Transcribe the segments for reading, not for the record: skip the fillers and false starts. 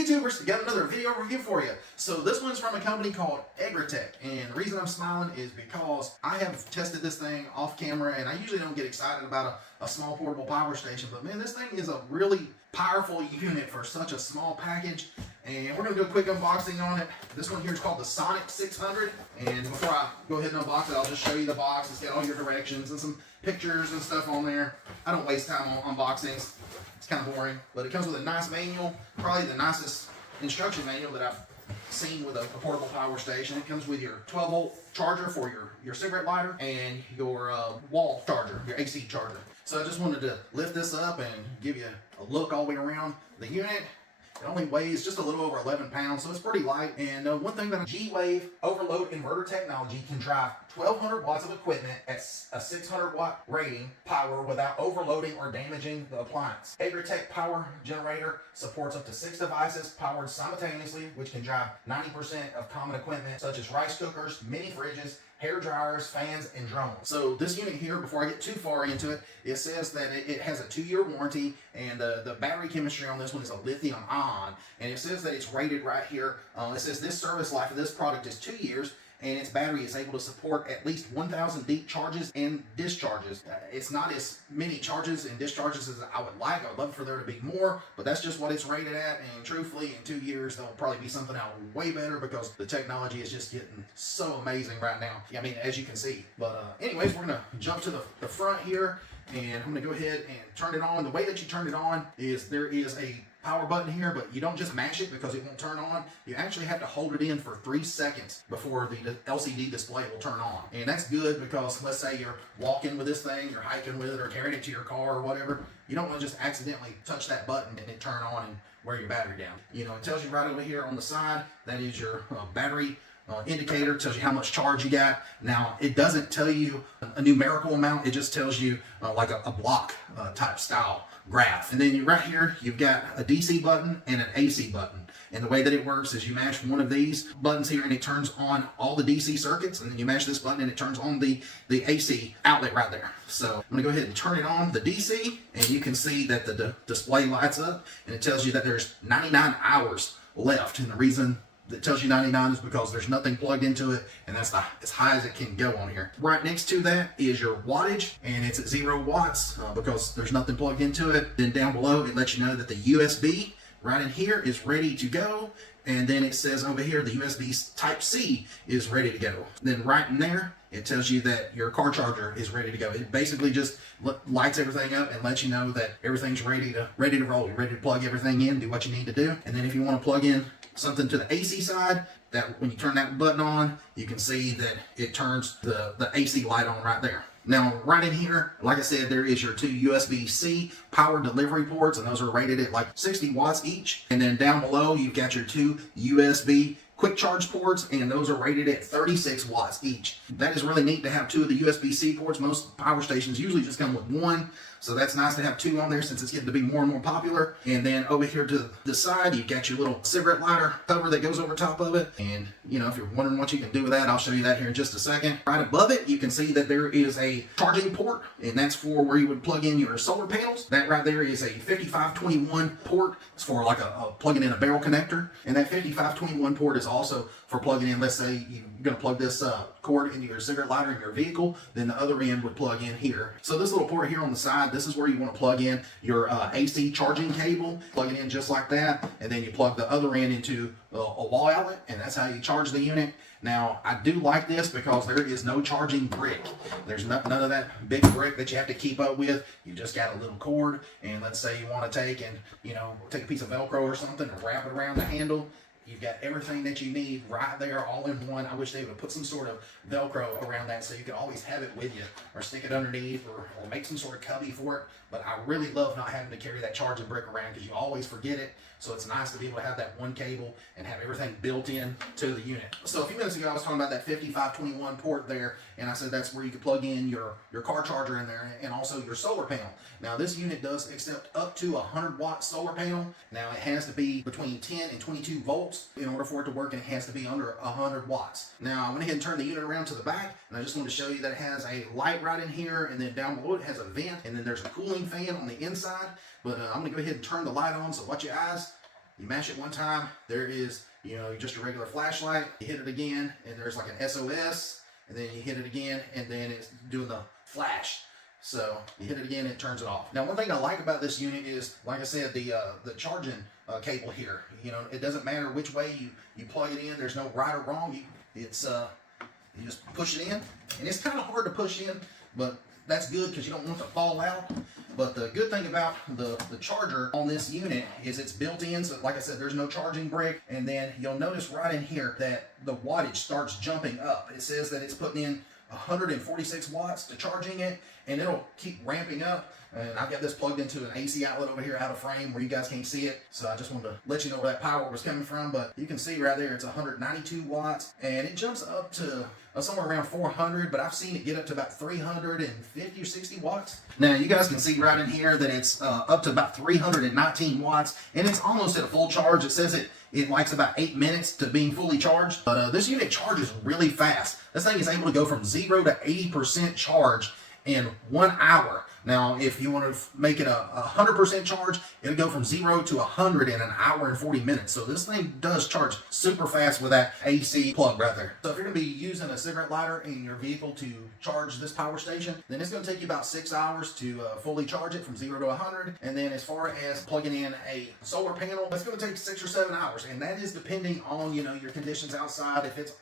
YouTubers, got another video review for you. So this one's from a company called Egretech, and the reason I'm smiling is because I have tested this thing off camera, and I usually don't get excited about a small portable power station, but man, this thing is a really powerful unit for such a small package. And we're going to do a quick unboxing on it. This one here is called the S600, and before I go ahead and unbox it, I'll just show you the box. It's got all your directions and some pictures and stuff on there. I don't waste time on unboxings. It's kind of boring, but it comes with a nice manual, probably the nicest instruction manual that I've seen with a portable power station. It comes with your 12-volt charger for your cigarette lighter and your wall charger, your AC charger. So I just wanted to lift this up and give you a look all the way around the unit. It only weighs just a little over 11 pounds, so it's pretty light. And one thing that G-Wave overload inverter technology can drive 1,200 watts of equipment at a 600 watt rating power without overloading or damaging the appliance. Egretech power generator supports up to 6 devices powered simultaneously, which can drive 90% of common equipment such as rice cookers, mini fridges, hair dryers, fans, and drones. So this unit here, before I get too far into it, it says that it has a 2-year warranty, and the battery chemistry on this one is a lithium ion, and it says that it's rated right here. It says this service life of this product is 2 years, and its battery is able to support at least 1,000 deep charges and discharges. It's not as many charges and discharges as I would like. I would love for there to be more, but that's just what it's rated at, and truthfully, in 2 years, there'll probably be something out way better because the technology is just getting so amazing right now. I mean, as you can see. But anyways, we're gonna jump to the front here, and I'm gonna go ahead and turn it on. The way that you turn it on is there is a power button here, but you don't just mash it because it won't turn on. You actually have to hold it in for 3 seconds before the LCD display will turn on. And that's good because let's say you're walking with this thing, you're hiking with it, or carrying it to your car or whatever. You don't want to just accidentally touch that button and it turn on and wear your battery down. You know, it tells you right over here on the side, that is your battery indicator. Tells you how much charge you got. Now, it doesn't tell you a numerical amount. It just tells you like a block type style graph. And then right here, you've got a DC button and an AC button. And the way that it works is you mash one of these buttons here and it turns on all the DC circuits, and then you mash this button and it turns on the AC outlet right there. So I'm gonna go ahead and turn it on, the DC, and you can see that the display lights up and it tells you that there's 99 hours left. And the reason that tells you 99 is because there's nothing plugged into it, and that's as high as it can go on here. Right next to that is your wattage, and it's at 0 watts because there's nothing plugged into it. Then down below, it lets you know that the USB right in here is ready to go, and then it says over here the USB Type-C is ready to go. Then right in there, it tells you that your car charger is ready to go. It basically just lights everything up and lets you know that everything's ready to roll. You're ready to plug everything in, do what you need to do. And then if you want to plug in something to the AC side, that when you turn that button on, you can see that it turns the AC light on right there. Now, right in here, like I said, there is your 2 USB-C power delivery ports, and those are rated at like 60 watts each. And then down below, you've got your 2 USB quick charge ports, and those are rated at 36 watts each. That is really neat to have 2 of the USB-C ports. Most power stations usually just come with 1. So that's nice to have 2 on there since it's getting to be more and more popular. And then over here to the side, you've got your little cigarette lighter cover that goes over top of it. And, you know, if you're wondering what you can do with that, I'll show you that here in just a second. Right above it, you can see that there is a charging port, and that's for where you would plug in your solar panels. That right there is a 5521 port. It's for like a plugging in a barrel connector. And that 5521 port is also for plugging in, let's say you're going to plug this cord into your cigarette lighter in your vehicle, then the other end would plug in here. So this little port here on the side, this is where you want to plug in your AC charging cable, plug it in just like that, and then you plug the other end into a wall outlet, and that's how you charge the unit. Now, I do like this because there is no charging brick. There's none of that big brick that you have to keep up with. You just got a little cord, and let's say you want to take a piece of Velcro or something and wrap it around the handle. You've got everything that you need right there all in one. I wish they would put some sort of Velcro around that so you could always have it with you, or stick it underneath, or make some sort of cubby for it. But I really love not having to carry that charging brick around because you always forget it. So it's nice to be able to have that one cable and have everything built in to the unit. So a few minutes ago, I was talking about that 5521 port there, and I said that's where you can plug in your car charger in there and also your solar panel. Now this unit does accept up to a 100-watt solar panel. Now it has to be between 10 and 22 volts in order for it to work, and it has to be under 100 watts. Now I went ahead and turned the unit around to the back, and I just wanted to show you that it has a light right in here, and then down below it has a vent, and then there's a cooling fan on the inside. But I'm going to go ahead and turn the light on, so watch your eyes. You mash it one time, there is, you know, just a regular flashlight. You hit it again, and there's like an SOS, and then you hit it again, and then it's doing the flash. So you hit it again, it turns it off. Now, one thing I like about this unit is, like I said, the charging cable here. You know, it doesn't matter which way you plug it in. There's no right or wrong. You just push it in, and it's kind of hard to push in, but that's good because you don't want it to fall out. But the good thing about the charger on this unit is it's built in, so like I said, there's no charging brick. And then you'll notice right in here that the wattage starts jumping up. It says that it's putting in 146 watts to charging it, and it'll keep ramping up. And I've got this plugged into an AC outlet over here out of frame where you guys can't see it. So I just wanted to let you know where that power was coming from. But you can see right there, it's 192 watts, and it jumps up to somewhere around 400, but I've seen it get up to about 350 or 60 watts. Now you guys can see right in here that it's up to about 319 watts, and it's almost at a full charge. It says it likes about 8 minutes to being fully charged, but this unit charges really fast. This thing is able to go from 0 to 80% charge in 1 hour. Now, if you want to make it a 100% charge, it'll go from 0 to 100 in an hour and 40 minutes. So this thing does charge super fast with that AC plug right there. So if you're going to be using a cigarette lighter in your vehicle to charge this power station, then it's going to take you about 6 hours to fully charge it from 0 to 100. And then as far as plugging in a solar panel, it's going to take 6 or 7 hours. And that is depending on, you know, your conditions outside. If it's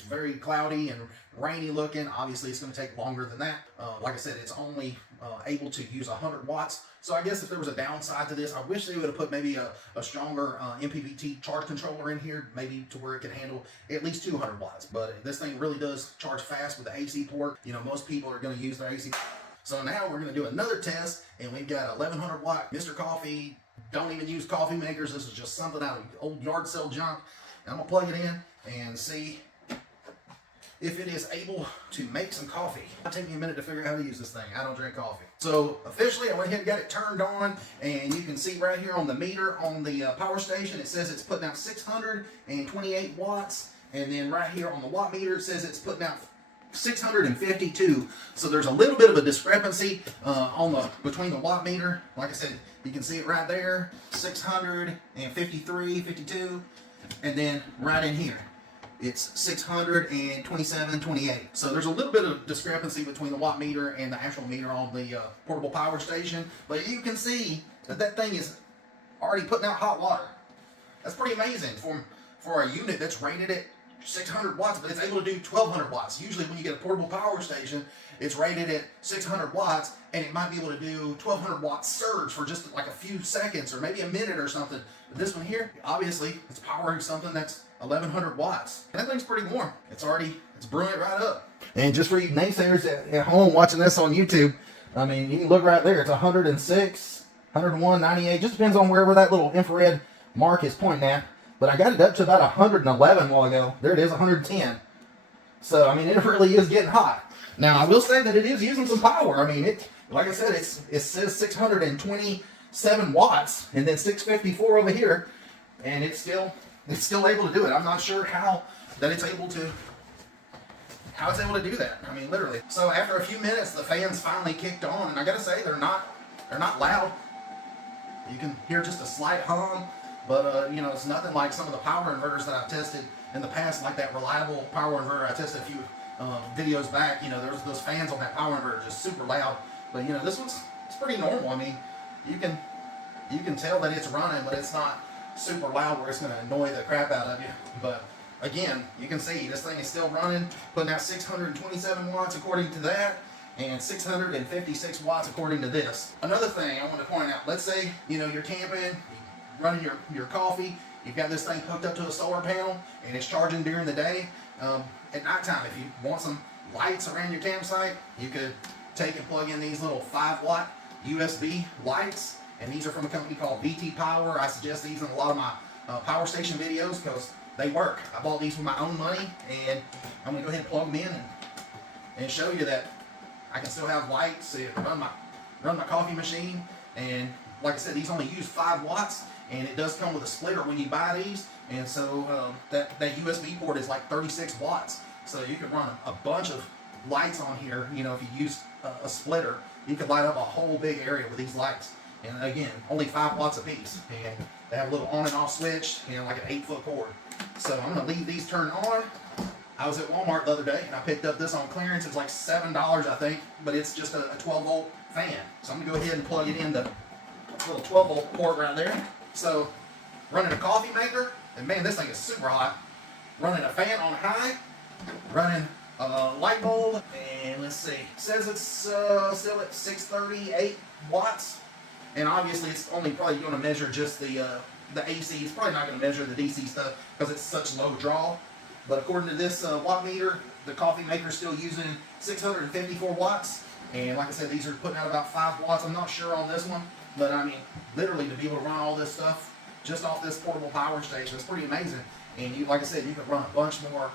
very cloudy and rainy looking, obviously it's going to take longer than that. Like I said, it's only able to use 100 watts. So I guess if there was a downside to this, I wish they would have put maybe a stronger MPPT charge controller in here, maybe to where it could handle at least 200 watts. But this thing really does charge fast with the AC port. You know, most people are going to use their AC. So now we're going to do another test, and we've got 1100 watt Mr. Coffee. Don't even use coffee makers. This is just something out of old yard sale junk. And I'm going to plug it in and see if it is able to make some coffee. It'll take me a minute to figure out how to use this thing. I don't drink coffee. So officially I went ahead and got it turned on, and you can see right here on the meter on the power station, it says it's putting out 628 watts. And then right here on the watt meter, it says it's putting out 652. So there's a little bit of a discrepancy between the watt meter. Like I said, you can see it right there, 653, 52, and then right in here, it's 627.28. So there's a little bit of discrepancy between the watt meter and the actual meter on the portable power station. But you can see that that thing is already putting out hot water. That's pretty amazing for a unit that's rated at 600 watts, but it's able to do 1200 watts. Usually when you get a portable power station, it's rated at 600 watts, and it might be able to do 1200 watt surge for just like a few seconds or maybe a minute or something. But this one here, obviously, it's powering something that's 1100 watts. And that thing's pretty warm. It's brewing it right up. And just for you naysayers at home watching this on YouTube, I mean, you can look right there. It's 106, 101, 98. Just depends on wherever that little infrared mark is pointing at. But I got it up to about 111 a while ago. There it is, 110. So, I mean, it really is getting hot. Now, I will say that it is using some power. I mean, like I said, it says 627 watts, and then 654 over here, and it's still able to do it. I'm not sure how it's able to do that. I mean, literally. So after a few minutes, the fans finally kicked on, and I gotta say, they're not loud. You can hear just a slight hum. But, you know, it's nothing like some of the power inverters that I've tested in the past, like that reliable power inverter I tested a few videos back. You know, there's those fans on that power inverter just super loud. But, you know, it's pretty normal. I mean, you can tell that it's running, but it's not super loud where it's going to annoy the crap out of you. But, again, you can see this thing is still running, putting out 627 watts according to that, and 656 watts according to this. Another thing I want to point out, let's say, you know, you're camping, running your coffee, you've got this thing hooked up to a solar panel, and it's charging during the day. At nighttime, if you want some lights around your campsite, you could take and plug in these little 5-watt USB lights, and these are from a company called VT Power. I suggest these in a lot of my power station videos because they work. I bought these with my own money, and I'm going to go ahead and plug them in and show you that I can still have lights to run my coffee machine. And like I said, these only use 5 watts. And it does come with a splitter when you buy these, and so that USB port is like 36 watts. So you can run a bunch of lights on here. You know, if you use a splitter, you could light up a whole big area with these lights. And again, only 5 watts a piece. And They have a little on and off switch, you know, like an 8-foot cord. So I'm gonna leave these turned on. I was at Walmart the other day and I picked up this on clearance. It's like $7, I think, but it's just a 12-volt fan. So I'm gonna go ahead and plug it in the little 12-volt port right there. So running a coffee maker, and man, this thing is super hot. Running a fan on high, running a light bulb, and let's see, it says it's still at 638 watts, and obviously it's only probably going to measure just the AC. It's probably not going to measure the DC stuff because it's such low draw. But according to this watt meter, the coffee maker is still using 654 watts, and like I said, these are putting out about 5 watts. I'm not sure on this one, but I mean, literally to be able to run all this stuff just off this portable power station, it's pretty amazing. And you, like I said, you can run a bunch more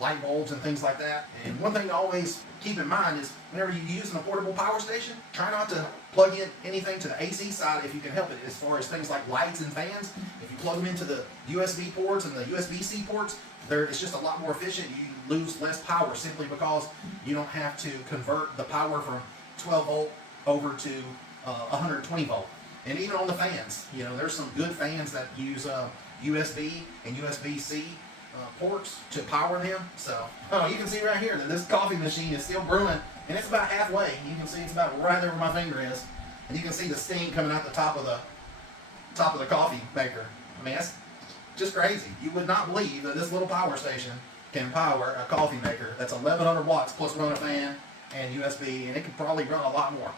light bulbs and things like that. And one thing to always keep in mind is whenever you're using a portable power station, try not to plug in anything to the AC side if you can help it. As far as things like lights and fans, if you plug them into the USB ports and the USB-C ports, it's just a lot more efficient. You lose less power simply because you don't have to convert the power from 12 volt over to 120 volt. And even on the fans, you know, there's some good fans that use USB and USB-C ports to power them. So, you can see right here that this coffee machine is still brewing, and it's about halfway. You can see it's about right there where my finger is, and you can see the steam coming out the top of the coffee maker. I mean, that's just crazy. You would not believe that this little power station can power a coffee maker that's 1100 watts plus run a fan and USB, and it could probably run a lot more.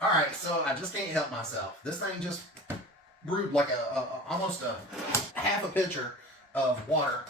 All right, so I just can't help myself. This thing just brewed like almost a half a pitcher of water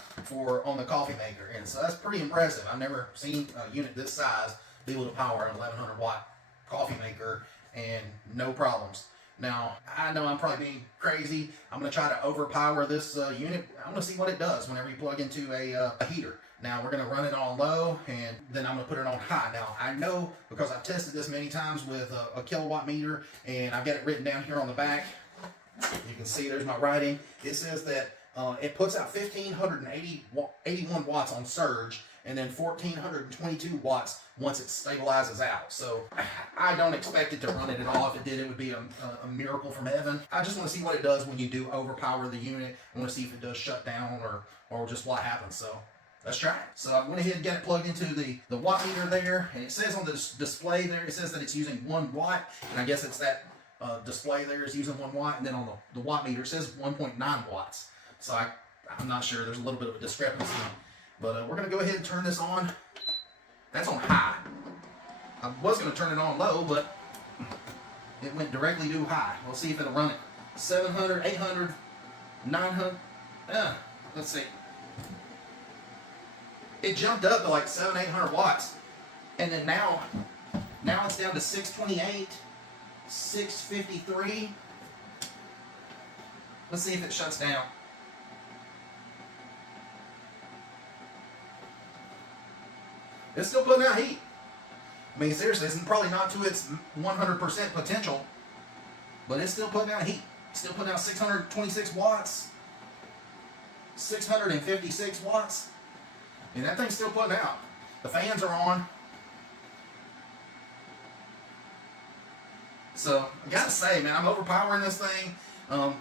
on the coffee maker, and so that's pretty impressive. I've never seen a unit this size be able to power an 1100 watt coffee maker and no problems. Now, I know I'm probably being crazy. I'm going to try to overpower this unit. I'm going to see what it does whenever you plug into a heater. Now, we're going to run it on low, and then I'm going to put it on high. Now, I know because I've tested this many times with a kilowatt meter, and I've got it written down here on the back. You can see there's my writing. It says that it puts out 1,581 watts on surge, and then 1,422 watts once it stabilizes out. So I don't expect it to run it at all. If it did, it would be a miracle from heaven. I just want to see what it does when you do overpower the unit. I want to see if it does shut down or just what happens. So let's try it. So I went ahead and got it plugged into the watt meter there, and it says on the display there, it says that it's using 1 watt, and I guess it's that display there is using 1 watt, and then on the watt meter it says 1.9 watts. So I'm not sure. There's a little bit of a discrepancy. But we're going to go ahead and turn this on. That's on high. I was going to turn it on low, but it went directly to high. We'll see if it'll run it. 700, 800, 900. Let's see. It jumped up to like 700, 800 watts. And then now it's down to 628, 653. Let's see if it shuts down. It's still putting out heat. I mean, seriously, it's probably not to its 100% potential, but it's still putting out heat. Still putting out 626 watts, 656 watts, and that thing's still putting out. The fans are on. So, I gotta say, man, I'm overpowering this thing. I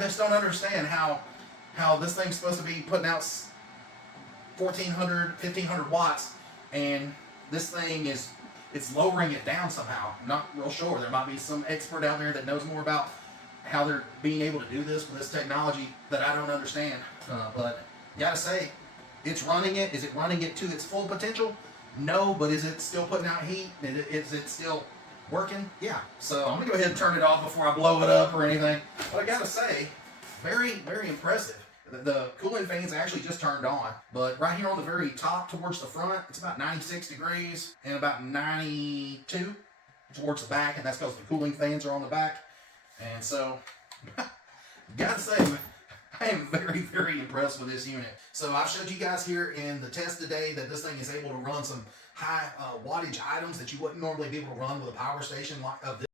just don't understand how this thing's supposed to be putting out 1,400, 1,500 watts, and this thing it's lowering it down somehow. I'm not real sure. There might be some expert out there that knows more about how they're being able to do this with this technology that I don't understand. But gotta say, it's running it. Is it running it to its full potential? No, but is it still putting out heat? Is it still working? Yeah. So I'm gonna go ahead and turn it off before I blow it up or anything. But I gotta say, very, very impressive. The cooling fan's actually just turned on, but right here on the very top towards the front, it's about 96 degrees and about 92 towards the back, and that's because the cooling fans are on the back. And so, gotta say, I am very, very impressed with this unit. So I've showed you guys here in the test today that this thing is able to run some high wattage items that you wouldn't normally be able to run with a power station of this.